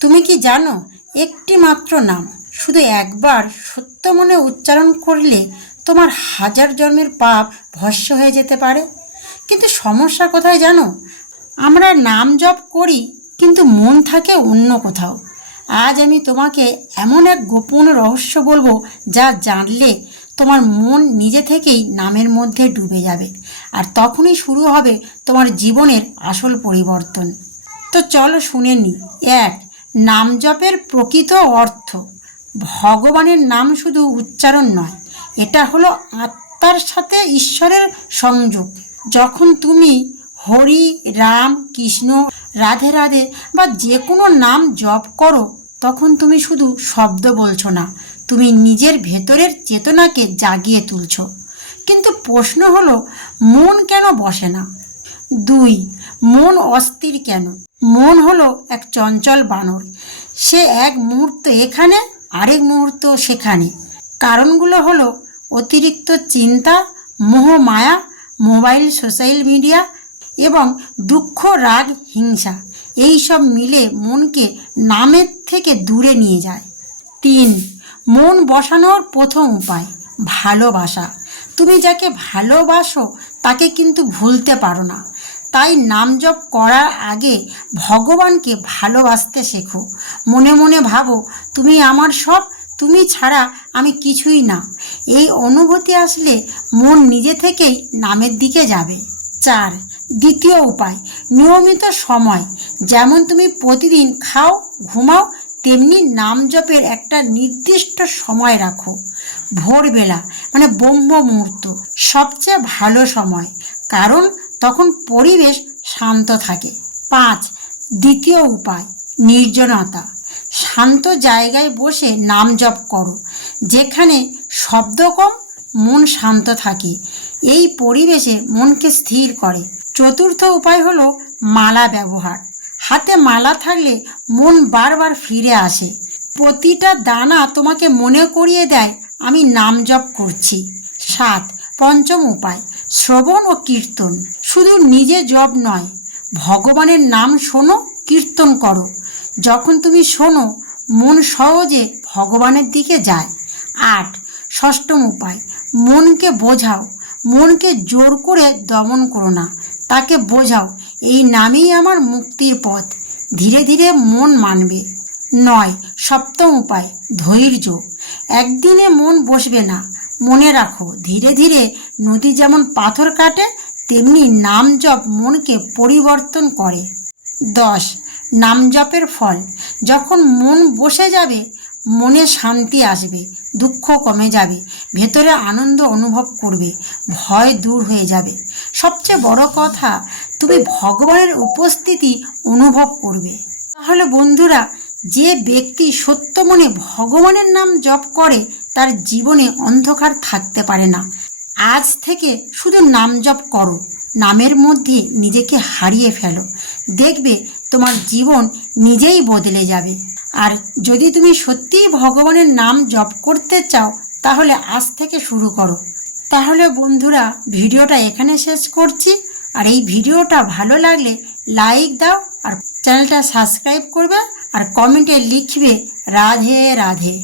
তুমি কি জানো, একটি মাত্র নাম শুধু একবার সত্য মনে উচ্চারণ করলে তোমার হাজার জন্মের পাপ ভস্ম হয়ে যেতে পারে। কিন্তু সমস্যা কোথায় জানো? আমরা নাম জপ করি কিন্তু মন থাকে অন্য কোথাও। আজ আমি তোমাকে এমন এক গোপন রহস্য বলবো, যা জানলে তোমার মন নিজে থেকেই নামের মধ্যে ডুবে যাবে, আর তখনই শুরু হবে তোমার জীবনের আসল পরিবর্তন। তো চলো শুনে নি। এক, নাম জপের প্রকৃত অর্থ। ভগবানের নাম শুধু উচ্চারণ নয়, এটা হলো আত্মার সাথে ঈশ্বরের সংযোগ। যখন তুমি হরি, রাম, কৃষ্ণ, রাধে রাধে বা যে কোনো নাম জপ করো, তখন তুমি শুধু শব্দ বলছো না, তুমি নিজের ভেতরের চেতনাকে জাগিয়ে তুলছো। কিন্তু প্রশ্ন হলো, মন কেন বসে না? দুই, মন অস্থির কেন? মন হলো এক চঞ্চল বানর। সে এক মুহূর্ত এখানে, আরেক মুহূর্ত সেখানে। কারণগুলো হলো অতিরিক্ত চিন্তা, মোহ মায়া, মোবাইল, সোশ্যাল মিডিয়া এবং দুঃখ, রাগ, হিংসা। এই সব মিলে মনকে নামের থেকে দূরে নিয়ে যায়। তিন, মন বসানোর প্রথম উপায় ভালোবাসা। তুমি যাকে ভালোবাসো তাকে কিন্তু ভুলতে পারো না। তাই নাম জপ করার আগে ভগবানকে ভালোবাসতে শেখো। মনে মনে ভাবো, তুমি আমার সব, তুমি ছাড়া আমি কিছুই না। এই অনুভূতি আসলে মন নিজে থেকেই নামের দিকে যাবে। চার, দ্বিতীয় উপায় নিয়মিত সময়। যেমন তুমি প্রতিদিন খাও, ঘুমাও, তেমনি নাম জপের একটা নির্দিষ্ট সময় রাখো। ভোরবেলা মানে ব্রহ্ম মুহূর্ত সবচেয়ে ভালো সময়, কারণ তখন পরিবেশ শান্ত থাকে। পাঁচ, দ্বিতীয় উপায় নির্জনতা। শান্ত জায়গায় বসে নাম জপ করো, যেখানে শব্দ কম, মন শান্ত থাকে। এই পরিবেশে মনকে স্থির করে। চতুর্থ উপায় হলো মালা ব্যবহার। হাতে মালা থাকলে মন বারবার ফিরে আসে। প্রতিটা দানা তোমাকে মনে করিয়ে দেয় আমি নাম জপ করছি। সাত, পঞ্চম উপায় শ্রবণ ও কীর্তন। শুধু নিজে জপ নয়, ভগবানের নাম শোনো, কীর্তন করো। যখন তুমি শোনো, মন সহজে ভগবানের দিকে যায়। আট, ষষ্ঠম উপায় মনকে বোঝাও। মনকে জোর করে দমন করো না, তাকে বোঝাও এই নামেই আমার মুক্তির পথ। ধীরে ধীরে মন মানবে। নয়, সপ্তম উপায় ধৈর্য। একদিনে মন বসবে না। মনে রাখো, ধীরে ধীরে নদী যেমন পাথর কাটে, তেমনি নাম জপ মনকে পরিবর্তন করে। 10, নাম জপের ফল। যখন মন বসে যাবে, মনে শান্তি আসবে, দুঃখ কমে যাবে, ভেতরে আনন্দ অনুভব করবে, ভয় দূর হয়ে যাবে। সবচেয়ে বড় কথা, তুমি ভগবানের উপস্থিতি অনুভব করবে। তাহলে বন্ধুরা, যে ব্যক্তি সত্য মনে ভগবানের নাম জপ করে, তার জীবনে অন্ধকার থাকতে পারে না। আজ থেকে শুধু নাম জপ করো, নামের মধ্যে নিজেকে হারিয়ে ফেলো। দেখবে তোমার জীবন নিজেই বদলে যাবে। আর যদি তুমি সত্যিই ভগবানের নাম জপ করতে চাও, তাহলে আজ থেকে শুরু করো। তাহলে বন্ধুরা, ভিডিওটা এখানে শেষ করছি। আর এই ভিডিওটা ভালো লাগলে লাইক দাও, আর চ্যানেলটা সাবস্ক্রাইব করবে, আর কমেন্টে লিখবে রাধে রাধে।